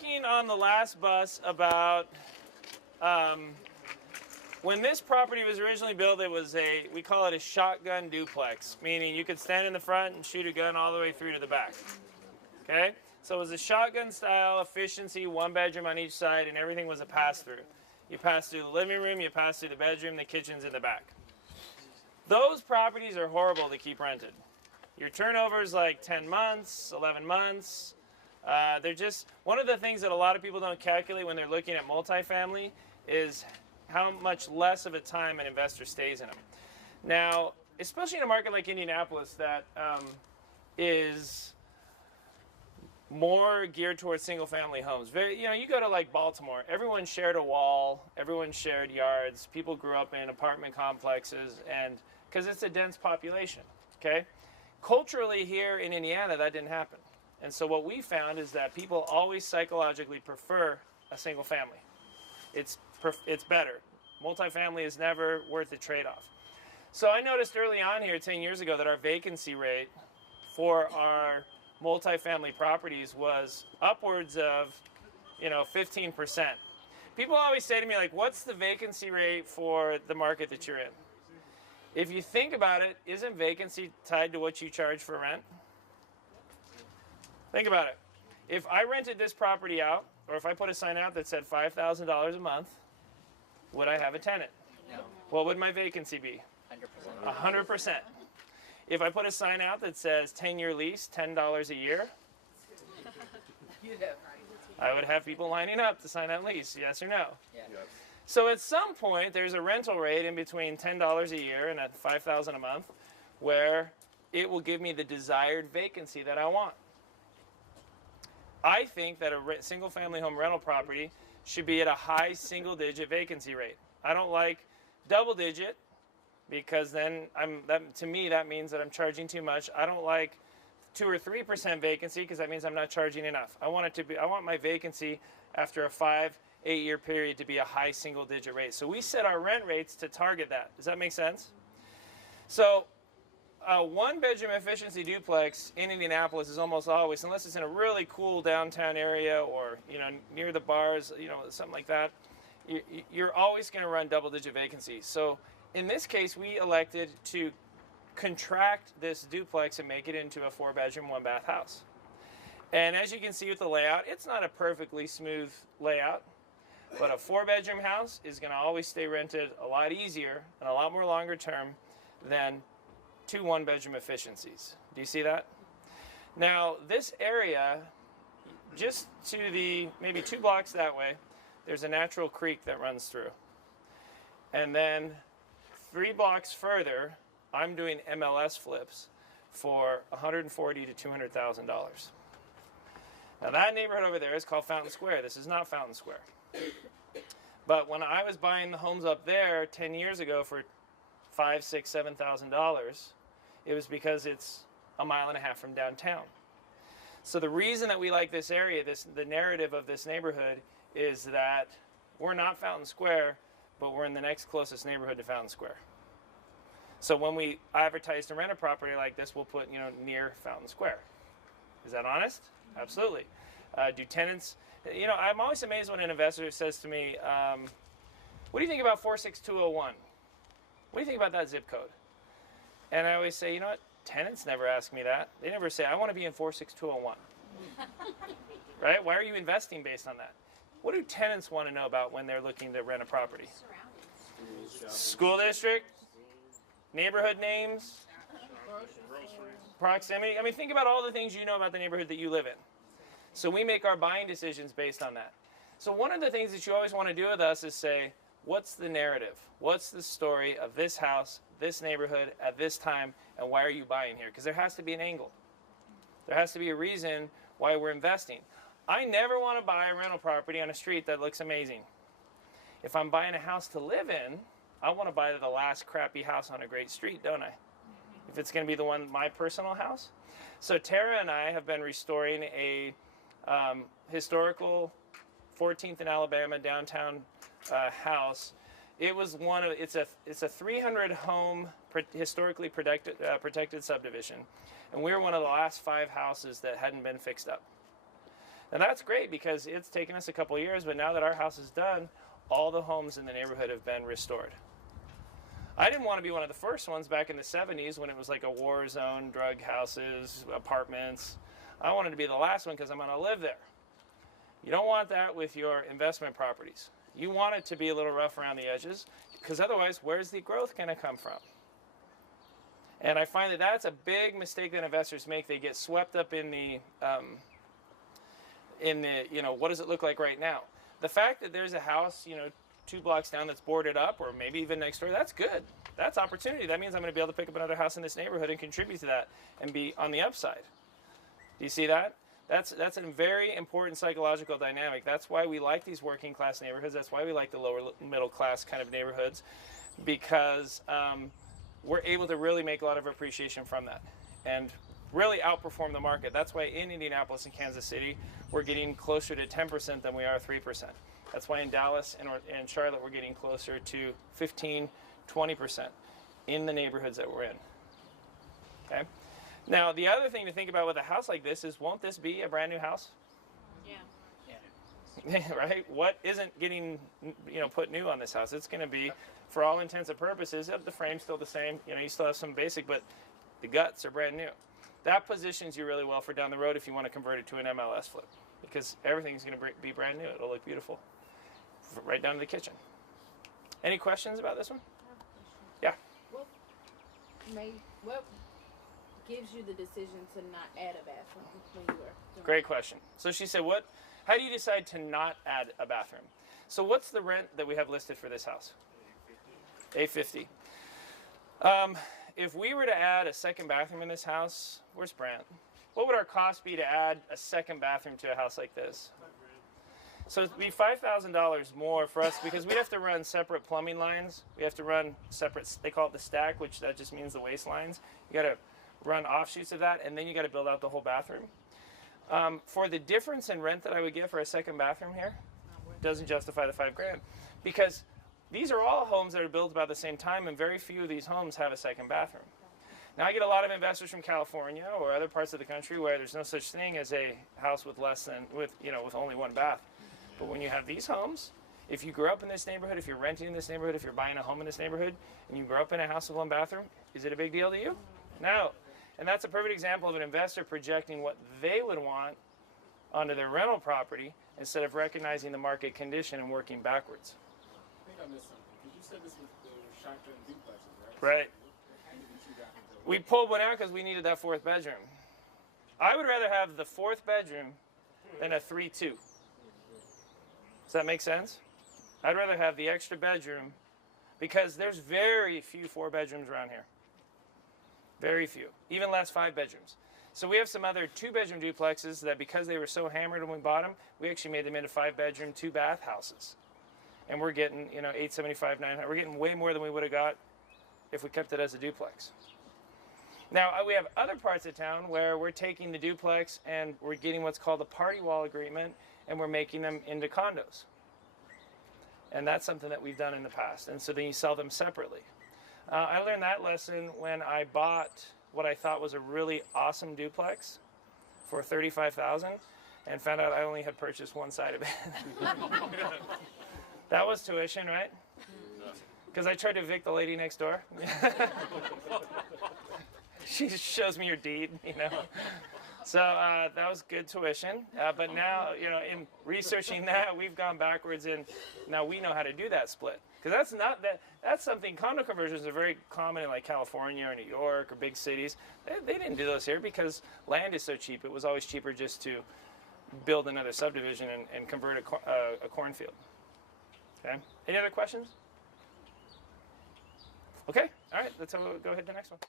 talking on the last bus about when this property was originally built, it was we call it a shotgun duplex, meaning you could stand in the front and shoot a gun all the way through to the back. Okay? So it was a shotgun style, efficiency, one bedroom on each side, and everything was a pass-through. You pass through the living room, you pass through the bedroom, the kitchen's in the back. Those properties are horrible to keep rented. Your turnover is like 10 months, 11 months. They're just, one of the things that a lot of people don't calculate when they're looking at multifamily is how much less of a time an investor stays in them. Now, especially in a market like Indianapolis that is more geared towards single-family homes. You go to like Baltimore, everyone shared a wall, everyone shared yards, people grew up in apartment complexes, and because it's a dense population, okay? Culturally here in Indiana, that didn't happen. And so what we found is that people always psychologically prefer a single family. It's better. Multifamily is never worth the trade-off. So I noticed early on here 10 years ago that our vacancy rate for our multifamily properties was upwards of 15%. People always say to me, like, what's the vacancy rate for the market that you're in? If you think about it, isn't vacancy tied to what you charge for rent? Think about it. If I rented this property out, or if I put a sign out that said $5,000 a month, would I have a tenant? No. What would my vacancy be? 100%. 100%. If I put a sign out that says 10-year lease, $10 a year, I would have people lining up to sign that lease, yes or no? Yeah. Yes. So at some point, there's a rental rate in between $10 a year and at $5,000 a month where it will give me the desired vacancy that I want. I think that a single-family home rental property should be at a high single-digit vacancy rate. I don't like double-digit because then to me that means that I'm charging too much. I don't like 2 or 3% vacancy because that means I'm not charging enough. I want my vacancy after a 5-8 year period to be a high single-digit rate. So we set our rent rates to target that. Does that make sense? So a one-bedroom efficiency duplex in Indianapolis is almost always, unless it's in a really cool downtown area or near the bars, something like that, you're always going to run double-digit vacancies. So in this case, we elected to contract this duplex and make it into a 4-bedroom, 1-bath house. And as you can see with the layout, it's not a perfectly smooth layout, but a 4-bedroom house is going to always stay rented a lot easier and a lot more longer term than 2 1-bedroom efficiencies. Do you see that? Now, this area, just to the maybe 2 blocks that way, there's a natural creek that runs through. And then 3 blocks further, I'm doing MLS flips for $140,000 to $200,000. Now that neighborhood over there is called Fountain Square. This is not Fountain Square. But when I was buying the homes up there 10 years ago for $5,000, $6,000, $7,000, it was because it's a mile and a half from downtown. So the reason that we like this area, the narrative of this neighborhood, is that we're not Fountain Square, but we're in the next closest neighborhood to Fountain Square. So when we advertise to rent a property like this, we'll put near Fountain Square. Is that honest? Absolutely. Do tenants? I'm always amazed when an investor says to me, "What do you think about 46201? What do you think about that zip code?" And I always say, you know what? Tenants never ask me that. They never say, "I want to be in 46201." Right? Why are you investing based on that? What do tenants want to know about when they're looking to rent a property? School district, neighborhood names, proximity. I mean, think about all the things you know about the neighborhood that you live in. So we make our buying decisions based on that. So one of the things that you always want to do with us is say, what's the narrative? What's the story of this house, this neighborhood, at this time, and why are you buying here? Because there has to be an angle. There has to be a reason why we're investing. I never want to buy a rental property on a street that looks amazing. If I'm buying a house to live in, I want to buy the last crappy house on a great street, don't I? If it's going to be my personal house. So Tara and I have been restoring a historical 14th and Alabama downtown house. It's a 300 home historically protected subdivision, and we were one of the last 5 houses that hadn't been fixed up. And that's great because it's taken us a couple of years, but now that our house is done, all the homes in the neighborhood have been restored. I didn't want to be one of the first ones back in the 70s when it was like a war zone, drug houses, apartments. I wanted to be the last one because I'm going to live there. You don't want that with your investment properties. You want it to be a little rough around the edges because otherwise, where's the growth going to come from? And I find that that's a big mistake that investors make. They get swept up in the what does it look like right now? The fact that there's a house, 2 blocks down that's boarded up, or maybe even next door, that's good. That's opportunity. That means I'm going to be able to pick up another house in this neighborhood and contribute to that and be on the upside. Do you see that? That's a very important psychological dynamic. That's why we like these working class neighborhoods. That's why we like the lower middle class kind of neighborhoods, because we're able to really make a lot of appreciation from that and really outperform the market. That's why in Indianapolis and Kansas City, we're getting closer to 10% than we are 3%. That's why in Dallas and Charlotte, we're getting closer to 15, 20% in the neighborhoods that we're in. Okay. Now, the other thing to think about with a house like this is, won't this be a brand new house? Yeah. Right? What isn't getting, put new on this house? It's going to be, for all intents and purposes, the frame's still the same. You still have some basic, but the guts are brand new. That positions you really well for down the road if you want to convert it to an MLS flip, because everything's going to be brand new. It'll look beautiful, right down to the kitchen. Any questions about this one? Yeah. What gives you the decision to not add a bathroom when you were doing Great question. So she said, how do you decide to not add a bathroom? So what's the rent that we have listed for this house? $850. If we were to add a second bathroom in this house, where's Brant? What would our cost be to add a second bathroom to a house like this? So it'd be $5,000 more for us because we'd have to run separate plumbing lines. We have to run separate, they call it the stack, which that just means the waste lines. You got to run offshoots of that, and then you got to build out the whole bathroom. For the difference in rent that I would get for a second bathroom here, doesn't justify the $5,000 because these are all homes that are built about the same time, and very few of these homes have a second bathroom. Now, I get a lot of investors from California or other parts of the country where there's no such thing as a house with with only one bath. But when you have these homes, if you grew up in this neighborhood, if you're renting in this neighborhood, if you're buying a home in this neighborhood, and you grew up in a house with one bathroom, is it a big deal to you? No. And that's a perfect example of an investor projecting what they would want onto their rental property instead of recognizing the market condition and working backwards. I think I missed something, because you said this was the shotgun duplexes, right? Right. We pulled one out because we needed that 4th bedroom. I would rather have the 4th bedroom than a 3-2. Does that make sense? I'd rather have the extra bedroom because there's very few 4 bedrooms around here. Very few. Even less 5 bedrooms. So we have some other 2-bedroom duplexes that because they were so hammered when we bought them, we actually made them into 5-bedroom, 2-bath houses. And we're getting, $875, $900. We're getting way more than we would have got if we kept it as a duplex. Now, we have other parts of town where we're taking the duplex and we're getting what's called a party wall agreement, and we're making them into condos. And that's something that we've done in the past. And so then you sell them separately. I learned that lesson when I bought what I thought was a really awesome duplex for $35,000 and found out I only had purchased one side of it. That was tuition, right? Because I tried to evict the lady next door. She shows me your deed, So that was good tuition. But now, in researching that, we've gone backwards, and now we know how to do that split. Because that's something, condo conversions are very common in like California or New York or big cities. They didn't do those here because land is so cheap. It was always cheaper just to build another subdivision and convert a cornfield. Okay. Any other questions? Okay. All right. Let's go ahead to the next one.